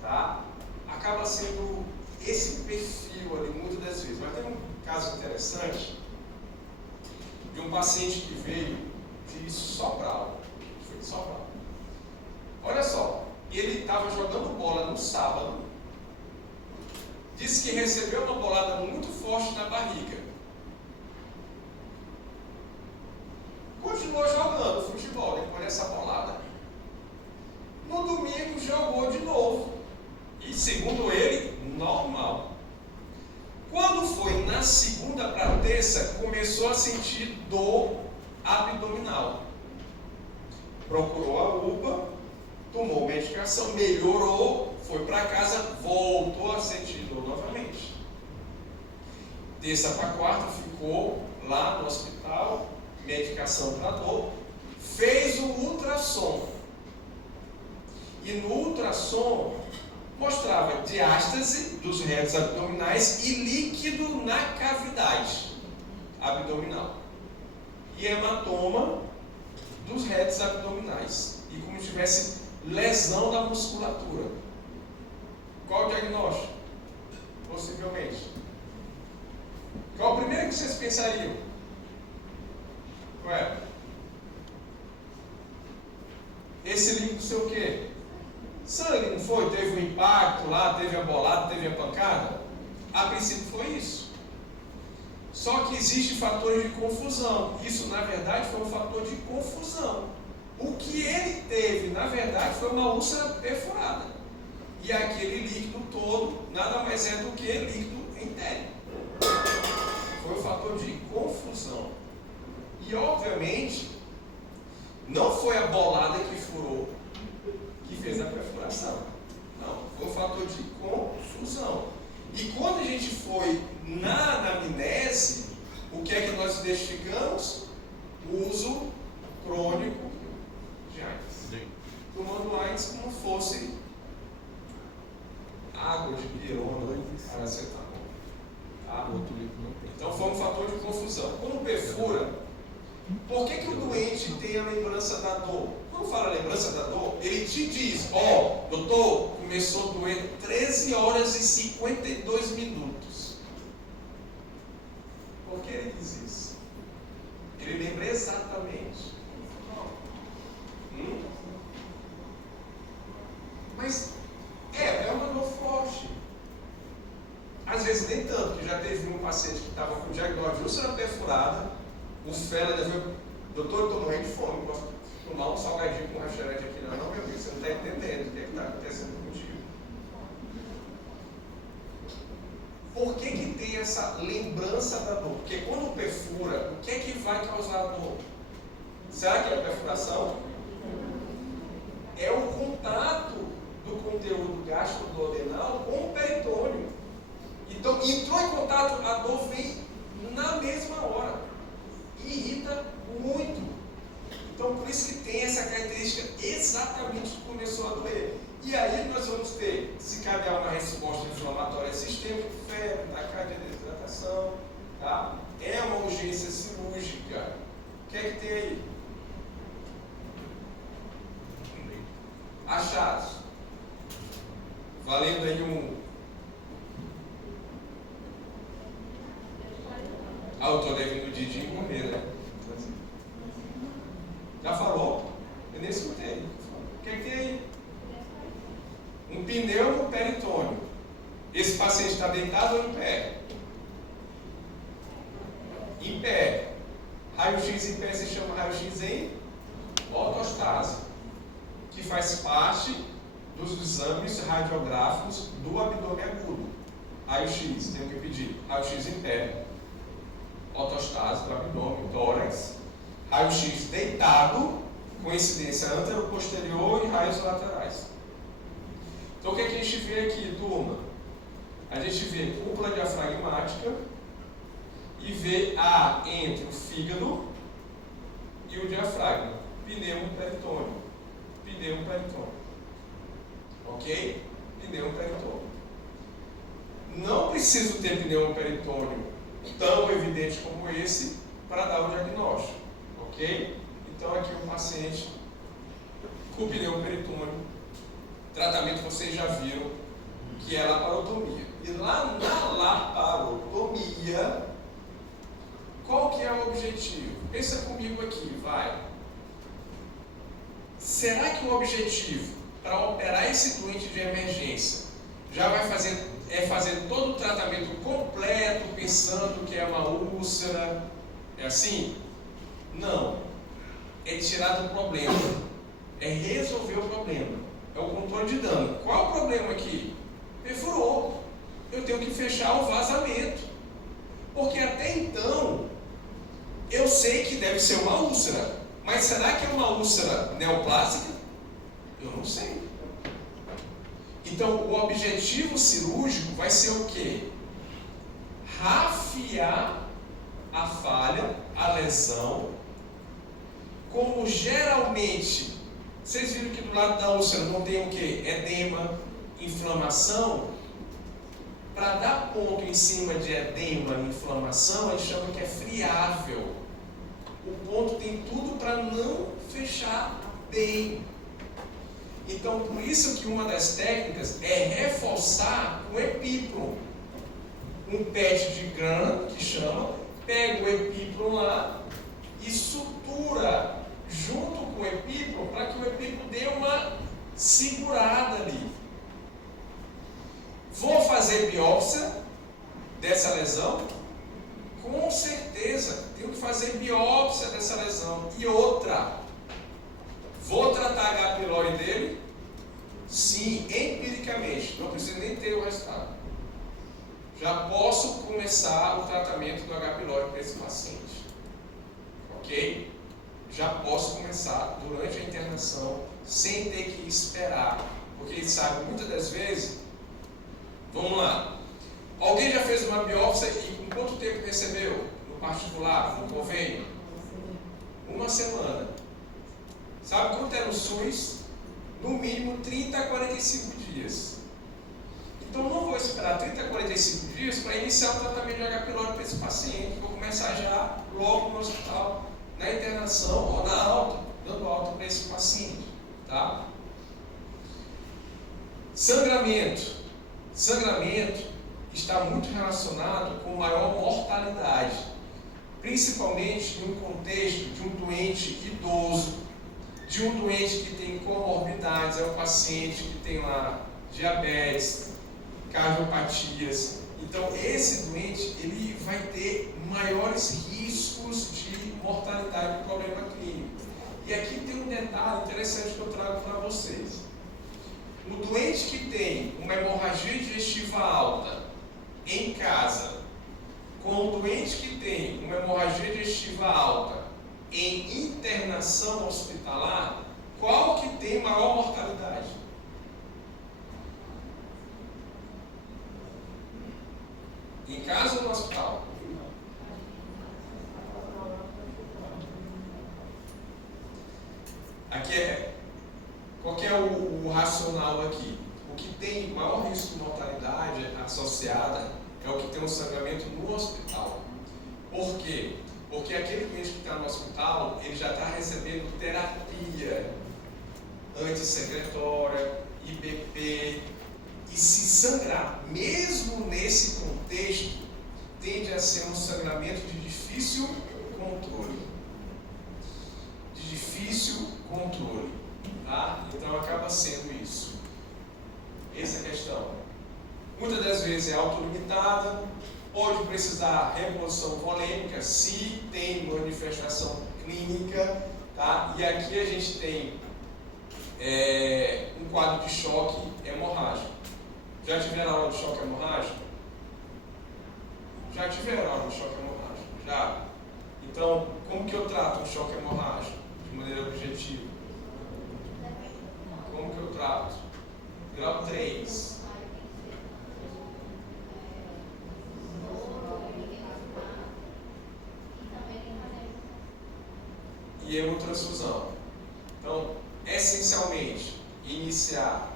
tá? Acaba sendo esse perfil ali, muitas das vezes. Mas tem um caso interessante de um paciente que veio de Sobral. Foi de Sobral. Olha só, ele estava jogando bola no sábado, disse que recebeu uma bolada muito forte na barriga. Continuou jogando futebol depois dessa bolada. No domingo jogou de novo. E segundo ele, normal. Quando foi na segunda para terça, começou a sentir dor abdominal. Procurou a UPA, tomou medicação, melhorou, foi para casa, voltou a sentir dor novamente. Terça para quarta ficou lá no hospital, medicação para dor, fez o ultrassom. E no ultrassom mostrava diástase dos retos abdominais e líquido na cavidade abdominal. E hematoma dos retos abdominais. E como se tivesse lesão da musculatura. Qual o diagnóstico? Possivelmente. Qual o primeiro que vocês pensariam? Qual é? Esse líquido sei o quê? Sangue, não foi? Teve um impacto lá, teve a bolada, teve a pancada? A princípio foi isso. Só que existe fatores de confusão. Isso, na verdade, foi um fator de confusão. O que ele teve, na verdade, foi uma úlcera perfurada. E aquele líquido todo, nada mais é do que líquido entérico. Foi um fator de confusão. E, obviamente, não foi a bolada que furou, que fez a perfuração. Não, foi um fator de confusão. E quando a gente foi na anamnese, o que é que nós identificamos? O uso crônico de AIDS. Tomando AIDS como fosse água de pirona, paracetamol. Tá? Então foi um fator de confusão. Quando perfura, por que o doente tem a lembrança da dor? Quando fala lembrança da dor, ele te diz, doutor, começou a doer 13 horas e 52 minutos. Por que ele diz isso? Ele lembra exatamente. Mas é uma dor forte. Às vezes nem tanto, que já teve um paciente que estava com diagnóstico de úlcera perfurada, o fela deve, doutor, eu estou morrendo de fome, posso tomar um salgadinho com refrigerante aqui? Não, meu amigo, você não está entendendo o que está acontecendo contigo. Por que tem essa lembrança da dor? Porque quando perfura, o que é que vai causar a dor? Será que é a perfuração? É o contato do conteúdo gastroduodenal com o peritônio. Então, entrou em contato, a dor vem na mesma hora. E irrita muito. Então, por isso que tem essa característica exatamente que começou a doer. E aí nós vamos ter, se cabe uma resposta inflamatória sistêmica, febre, taquicardia, desidratação, tá? É uma urgência cirúrgica. O que é que tem aí? Achados. Valendo aí eu estou devendo o Didinho comer, né? em pé. Raio-x em pé se chama raio-x em ortostase, que faz parte dos exames radiográficos do abdômen agudo. Raio-x, tenho que pedir. Raio-x em pé, ortostase do abdômen, tórax. Raio-x deitado, com incidência anteroposterior e raios laterais. Então o que é que a gente vê aqui, turma? A gente vê cúpula diafragmática e vê a entre o fígado e o diafragma, pneumoperitônio. Pneumoperitônio. Ok? Pneumoperitônio. Não preciso ter pneumoperitônio tão evidente como esse para dar o diagnóstico. Ok? Então aqui o paciente com pneumoperitônio, tratamento vocês já viram que é laparotomia. E lá na laparotomia, qual que é o objetivo? Pensa comigo aqui, vai. Será que o objetivo para operar esse doente de emergência já vai fazer todo o tratamento completo, pensando que é uma úlcera? É assim? Não. É tirar do problema. É resolver o problema. É o controle de dano. Qual é o problema aqui? Perfurou. Eu tenho que fechar o vazamento. Porque até então, eu sei que deve ser uma úlcera. Mas será que é uma úlcera neoplásica? Eu não sei. Então, o objetivo cirúrgico vai ser o quê? Rafiar a falha, a lesão. Como geralmente, vocês viram que do lado da úlcera não tem o quê? Edema, inflamação. Para dar ponto em cima de edema e inflamação, a gente chama que é friável. O ponto tem tudo para não fechar bem. Então, por isso que uma das técnicas é reforçar com epíplon. Um PET de grana, que chama, pega o epíplon lá e sutura junto com o epíplon para que o epíplon dê uma segurada ali. Vou fazer biópsia dessa lesão? Com certeza, tenho que fazer biópsia dessa lesão. E outra, vou tratar a H. pylori dele? Sim, empiricamente, não preciso nem ter o resultado. Já posso começar o tratamento do H. pylori para esse paciente. Ok? Já posso começar durante a internação, sem ter que esperar. Porque ele sabe, muitas das vezes, vamos lá, alguém já fez uma biópsia e em quanto tempo recebeu? No particular, no convênio? 1 semana. Sabe quanto é no SUS? No mínimo 30 a 45 dias. Então não vou esperar 30 a 45 dias para iniciar o tratamento de H. pylori para esse paciente. Vou começar já logo no hospital, na internação ou na alta, dando alta para esse paciente. Tá? Sangramento. Sangramento está muito relacionado com maior mortalidade, principalmente em um contexto de um doente idoso, de um doente que tem comorbidades, é um paciente que tem lá diabetes, cardiopatias. Então esse doente ele vai ter maiores riscos de mortalidade do problema clínico. E aqui tem um detalhe interessante que eu trago para vocês. O doente que tem uma hemorragia digestiva alta em casa, com o doente que tem uma hemorragia digestiva alta em internação hospitalar, qual que tem maior mortalidade? Em casa ou no hospital? Aqui qual que é o racional aqui? O que tem maior risco de mortalidade associada é o que tem um sangramento no hospital. Por quê? Porque aquele doente que está no hospital, ele já está recebendo terapia antissecretória, IBP, e se sangrar, mesmo nesse contexto, tende a ser um sangramento de difícil controle. De difícil controle. Tá? Então acaba sendo isso. Essa é a questão. Muitas das vezes é autolimitada, pode precisar reposição volêmica se tem manifestação clínica, tá? E aqui a gente tem um quadro de choque hemorrágico. Já tiveram aula de choque hemorrágico? Já tiveram aula de choque hemorrágico? Já. Então, como que eu trato um choque hemorrágico de maneira objetiva? Como que eu trato? Grau 3. E hemotransfusão. Então, essencialmente, iniciar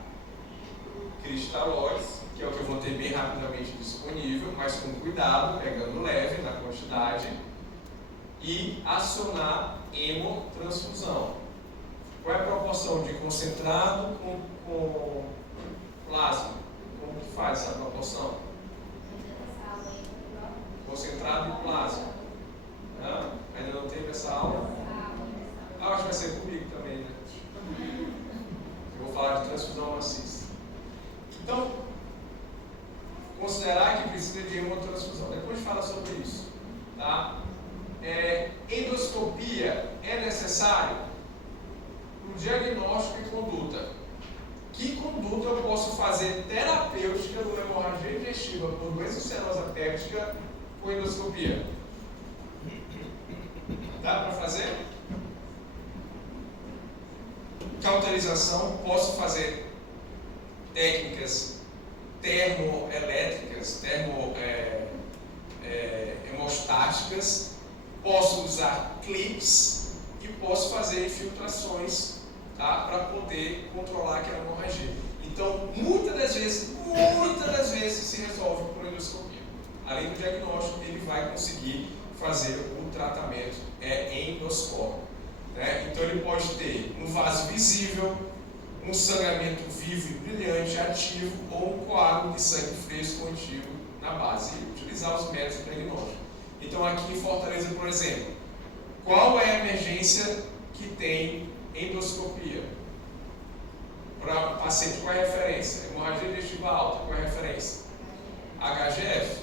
cristalóides, que é o que eu vou ter bem rapidamente disponível, mas com cuidado, pegando leve na quantidade, e acionar hemotransfusão. Qual é a proporção de concentrado com plasma? Como que faz essa proporção? Concentrado e plasma. Ainda não teve essa aula? Acho que vai ser comigo também, né? Eu vou falar de transfusão maciça. Então, considerar que precisa de hemotransfusão. Depois fala sobre isso. Tá? Endoscopia é necessário no diagnóstico e conduta. Que conduta eu posso fazer terapêutica no hemorragia digestiva por doença ulcerosa péptica com endoscopia? Dá para fazer? Cauterização, posso fazer técnicas termoelétricas, hemostáticas, posso usar clips e posso fazer infiltrações, tá, para poder controlar aquela hemorragia. Então, muitas das vezes se resolve por endoscopia. Além do diagnóstico, ele vai conseguir fazer o tratamento endoscópico. Né? Então, ele pode ter um vaso visível, um sangramento vivo e brilhante ativo ou um coágulo de sangue fresco antigo na base e utilizar os métodos diagnósticos. Então, aqui em Fortaleza, por exemplo, qual é a emergência que tem endoscopia? Para paciente, qual é a referência? Hemorragia digestiva alta, qual é a referência? HGF.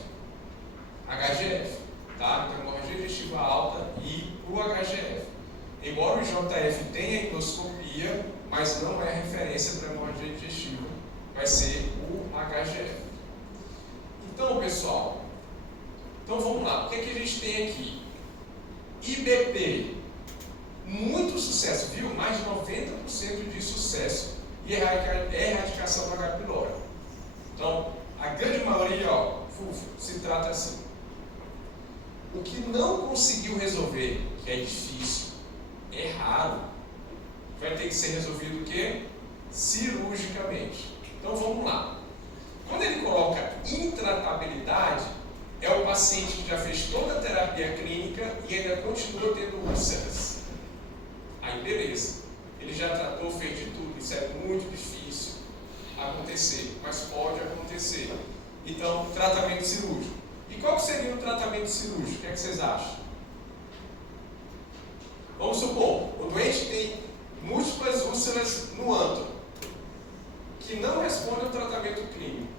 Tá? Então, hemorragia digestiva alta e o HGF. Embora o JF tenha endoscopia, mas não é referência para hemorragia digestiva, vai ser o HGF. Então, pessoal, vamos lá. O que é que a gente tem aqui? IBP, muito sucesso, viu? Mais de 90% de sucesso e erradicação do H. pylori. Então, a grande maioria, se trata assim. O que não conseguiu resolver, que é difícil, é raro, vai ter que ser resolvido o quê? Cirurgicamente. Então vamos lá. Quando ele coloca intratabilidade, é o paciente que já fez toda a terapia clínica e ainda continua tendo úlceras. Aí beleza. Ele já tratou, fez de tudo. Isso é muito difícil acontecer, mas pode acontecer. Então, tratamento cirúrgico. E qual seria o tratamento cirúrgico? O que é que vocês acham? Vamos supor, o doente tem múltiplas úlceras no ântano, que não responde ao tratamento clínico.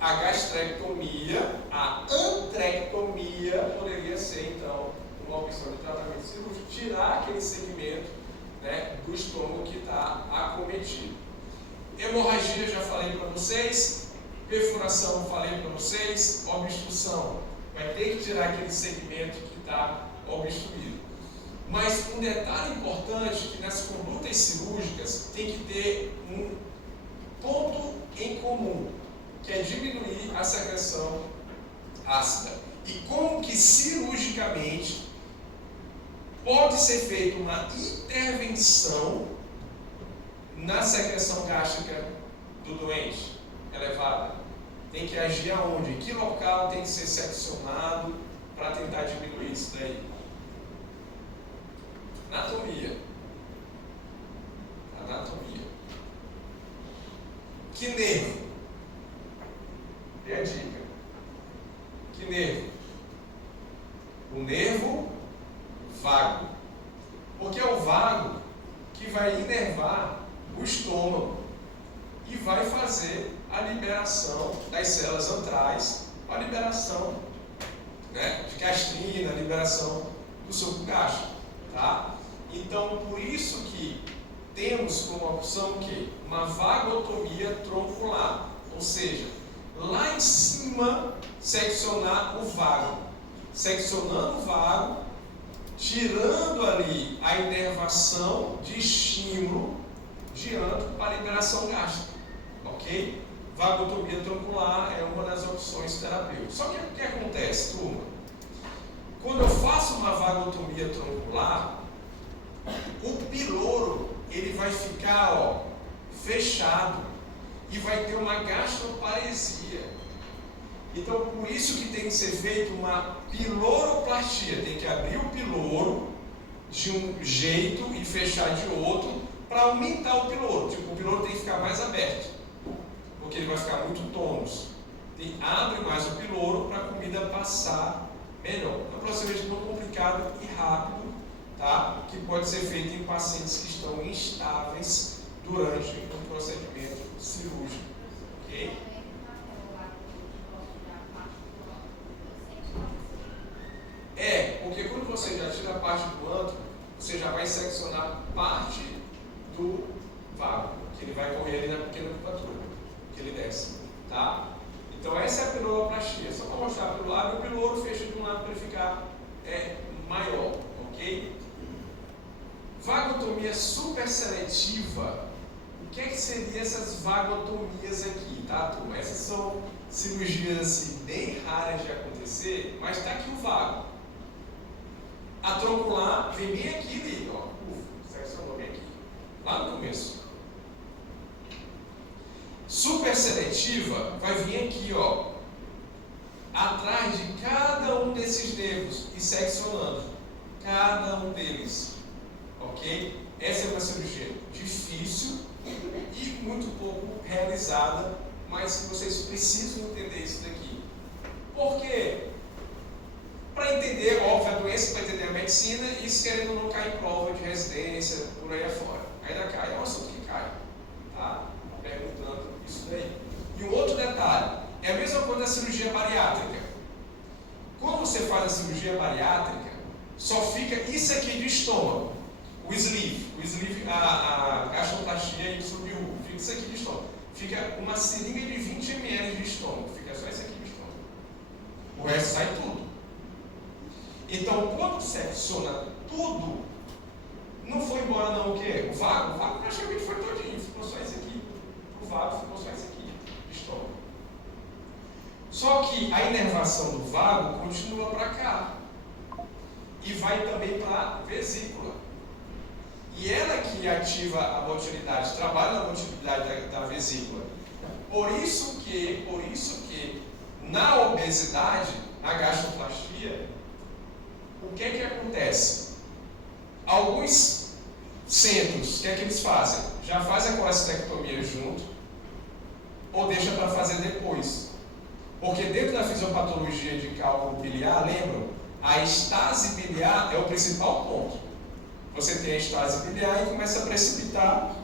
A gastrectomia, a antrectomia poderia ser, então, uma opção de tratamento cirúrgico, tirar aquele segmento, né, do estômago que está acometido. Hemorragia, já falei para vocês. Perfuração, falei para vocês. Obstrução, vai ter que tirar aquele segmento que está obstruído. Mas um detalhe importante, que nas condutas cirúrgicas tem que ter um ponto em comum, que é diminuir a secreção ácida. E como que cirurgicamente pode ser feita uma intervenção na secreção gástrica do doente elevada? Tem que agir aonde? Em que local tem que ser seccionado para tentar diminuir isso daí? Anatomia. Que nervo? É a dica. Que nervo? O nervo vago. Porque é o vago que vai inervar o estômago e vai fazer a liberação das células antrais, a liberação, né, de gastrina, a liberação do suco gástrico, tá? Então, por isso que temos como opção o quê? Uma vagotomia troncular, ou seja, lá em cima seccionar o vago, seccionando o vago, tirando ali a inervação de estímulo de ântro para liberação gástrica, ok? Vagotomia troncular é uma das opções terapêuticas. Só que o que acontece, turma? Quando eu faço uma vagotomia troncular, o piloro ele vai ficar, ó, fechado e vai ter uma gastroparesia. Então, por isso que tem que ser feita uma piloroplastia. Tem que abrir o piloro de um jeito e fechar de outro para aumentar o piloro. Tipo, o piloro tem que ficar mais aberto, porque ele vai ficar muito tônus. Abre mais o piloro para a comida passar melhor. É um procedimento muito complicado e rápido, tá? Que pode ser feito em pacientes que estão instáveis durante um procedimento cirúrgico, ok? Porque quando você já tira a parte do ântro, você já vai seccionar parte do vago, que ele vai correr ali na pequena curvatura, que ele desce, tá? Então essa é a piloroplastia. Só para mostrar pelo lado, o piloro fecha de um lado para ele ficar maior, ok? Vagotomia super seletiva. O que seria essas vagotomias aqui, tá, turma? Essas são cirurgias assim, bem raras de acontecer, mas está aqui o vago. A troncular vem bem aqui, ó. Seccionou bem aqui, lá no começo. Super seletiva vai vir aqui, ó, atrás de cada um desses nervos e seccionando cada um deles, ok? Essa é uma cirurgia difícil e muito pouco realizada, mas vocês precisam entender isso daqui. Por quê? Para entender, óbvio, a doença, para entender a medicina, isso querendo não cair em prova de residência, por aí afora. Ainda cai, é um assunto que cai, tá? Perguntando isso daí. E um outro detalhe, é a mesma coisa da cirurgia bariátrica. Quando você faz a cirurgia bariátrica, só fica isso aqui de estômago, o sleeve, a gastroplastia e o subúrbio, fica isso aqui de estômago. Fica uma seringa de 20 ml de estômago, fica só isso aqui de estômago. O resto sai tudo. Então, quando secciona tudo, não foi embora não o quê? O vago praticamente foi todinho, ficou só esse aqui. O vago ficou só esse aqui, de estômago. Só que a inervação do vago continua para cá. E vai também para a vesícula. E ela que ativa a motilidade, trabalha na motilidade da vesícula. Por isso que na obesidade, na gastroplastia, o que é que acontece? Alguns centros, o que é que eles fazem? Já fazem a colestectomia junto, ou deixa para fazer depois. Porque dentro da fisiopatologia de cálculo biliar, lembram? A estase biliar é o principal ponto. Você tem a estase biliar e começa a precipitar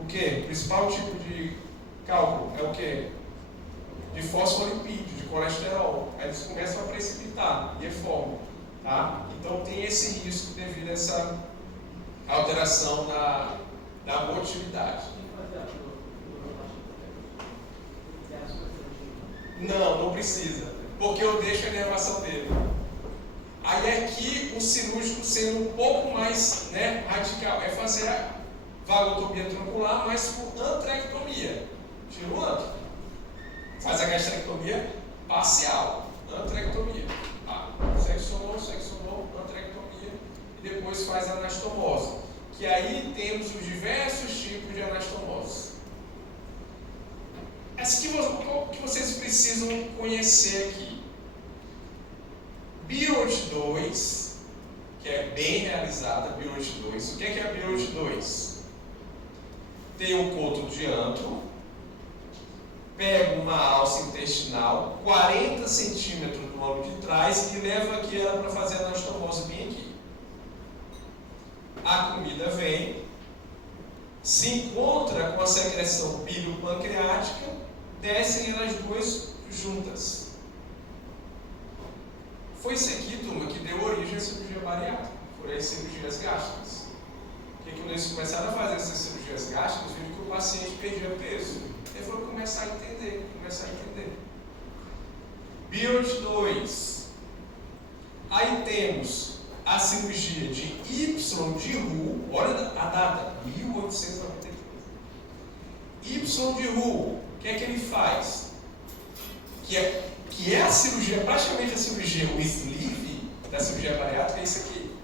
o quê? O principal tipo de cálculo é o quê? De fosfolipídio, de colesterol. Aí eles começam a precipitar e é forma, tá? Então tem esse risco devido a essa alteração da motilidade. Não precisa, porque eu deixo a inervação dele. Aí aqui o cirúrgico sendo um pouco mais, né, radical, é fazer a vagotomia troncular, mas por antrectomia. Tira o antro. Faz a gastrectomia parcial, antrectomia. Seccionou, antrectomia e depois faz a anastomose. Que aí temos os diversos tipos de anastomose. Essa que vocês precisam conhecer aqui. BIROT 2, que é bem realizada, BIROT 2. O que é a BIROT 2? Tem um coto de antro, pega uma alça intestinal, 40 centímetros do ângulo de trás e leva aqui ela para fazer a anastomose bem aqui. A comida vem, se encontra com a secreção biliopancreática, descem elas duas juntas. Foi isso aqui, turma, que deu origem à cirurgia bariátrica. Foram as cirurgias gástricas. Porque quando eles começaram a fazer essas cirurgias gástricas, viram que o paciente perdia peso. Ele falou começar a entender. Beard 2. Aí temos a cirurgia de Y de Roux, olha a data, 1893. Y de Roux, o que é que ele faz? Que é a cirurgia, praticamente a cirurgia, o sleeve da cirurgia bariátrica é isso aqui.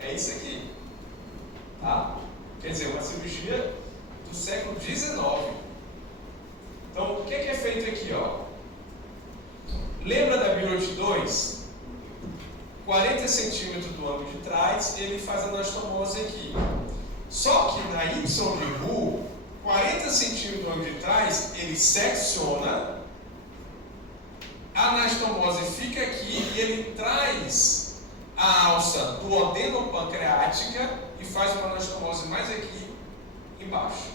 É isso aqui. Tá? Quer dizer, uma cirurgia do século XIX. Então, o que é feito aqui, ó? Lembra da Beard 2? 40 centímetros do ângulo de trás, ele faz a anastomose aqui. Só que na Y de Roux, 40 centímetros do ângulo de trás, ele secciona, a anastomose fica aqui e ele traz a alça duodenopancreática e faz uma anastomose mais aqui embaixo.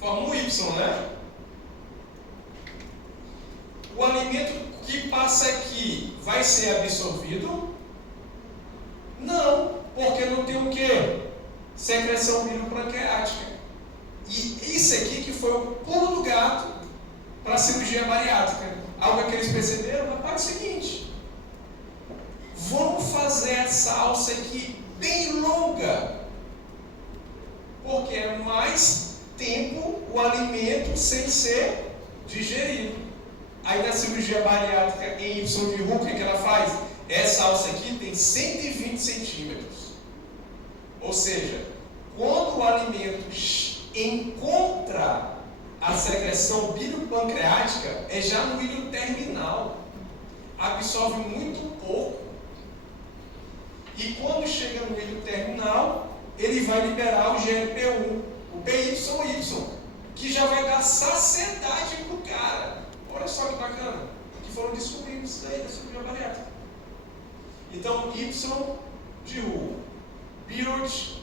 Forma um Y, né? O alimento que passa aqui vai ser absorvido? Não, porque não tem o quê? Secreção biliopancreática. E isso aqui que foi o pulo do gato para a cirurgia bariátrica. Algo que eles perceberam? Rapaz, é o seguinte, vamos fazer essa alça aqui bem longa, porque é mais tempo o alimento sem ser digerido. Aí na cirurgia bariátrica em Y de Roux, o que ela faz? Essa alça aqui tem 120 centímetros. Ou seja, quando o alimento encontra a secreção biliopancreática, é já no ilho terminal. Absorve muito pouco. E quando chega no ilho terminal, ele vai liberar o GLP-1, o PYY, que já vai dar saciedade para o cara. Olha só que bacana, que foram descobrindo isso daí da cirurgia bariátrica. Então, Y de Roux, Beard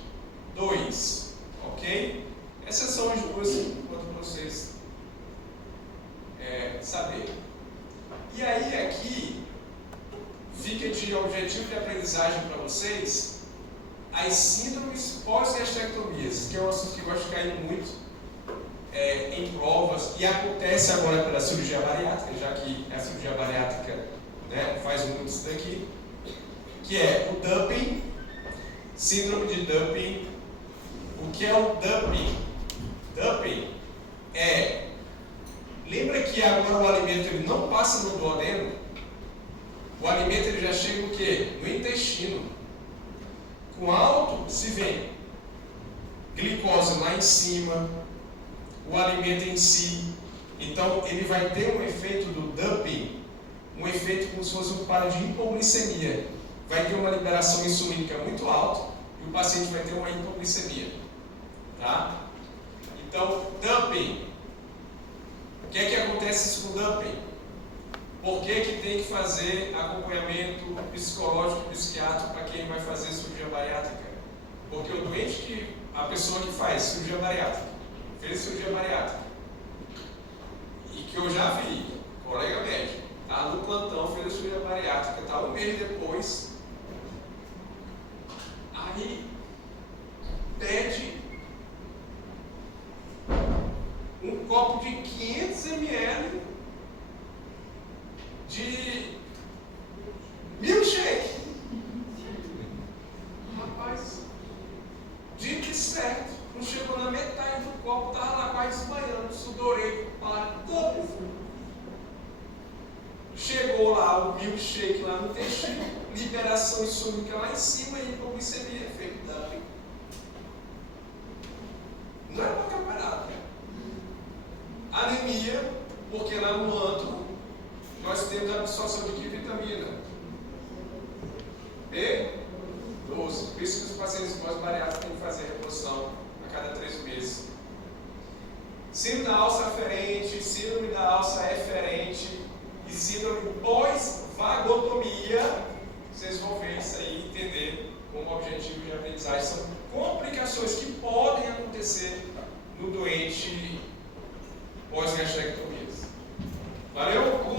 2, ok? Essas são as duas, para vocês saberem. E aí aqui, fica de objetivo de aprendizagem para vocês, as síndromes pós-gastrectomias, que é um assunto que eu gosto de cair muito em provas, e acontece agora pela cirurgia bariátrica, já que a cirurgia bariátrica, né, faz muito isso daqui, que é o dumping, síndrome de dumping. O que é o dumping? Dumping lembra que agora o alimento ele não passa no duodeno? O alimento ele já chega no quê? No intestino. Com alto se vem glicose lá em cima, o alimento em si. Então ele vai ter um efeito do dumping, um efeito como se fosse um quadro de hipoglicemia. Vai ter uma liberação insulínica muito alta e o paciente vai ter uma hipoglicemia. Tá? Então, dumping. O que é que acontece com o dumping? Por que tem que fazer acompanhamento psicológico e psiquiátrico para quem vai fazer cirurgia bariátrica? Porque o doente, a pessoa que faz cirurgia bariátrica, fez cirurgia bariátrica, e que eu já vi, colega médico, está no plantão, fez a cirurgia bariátrica, está um mês depois, aí pede um copo de 500 ml de milkshake. Rapaz, dito e certo, não chegou na metade do copo, estava lá quase desmaiando, sudorei, para todo. Chegou lá o milkshake lá no intestino, liberação insulínica lá em cima e hipoglicemia, efeito dumping. Não é para campeonato. Anemia, porque lá no antro nós temos a absorção de que vitamina? B12. Por isso que os pacientes pós-bariátricos têm que fazer reposição a cada 3 meses. Síndrome da alça aferente, síndrome da alça eferente e síndrome pós-vagotomia. Vocês vão ver isso aí e entender como objetivo de aprendizagem. São complicações que podem acontecer no doente pós-gastrectomias. Valeu?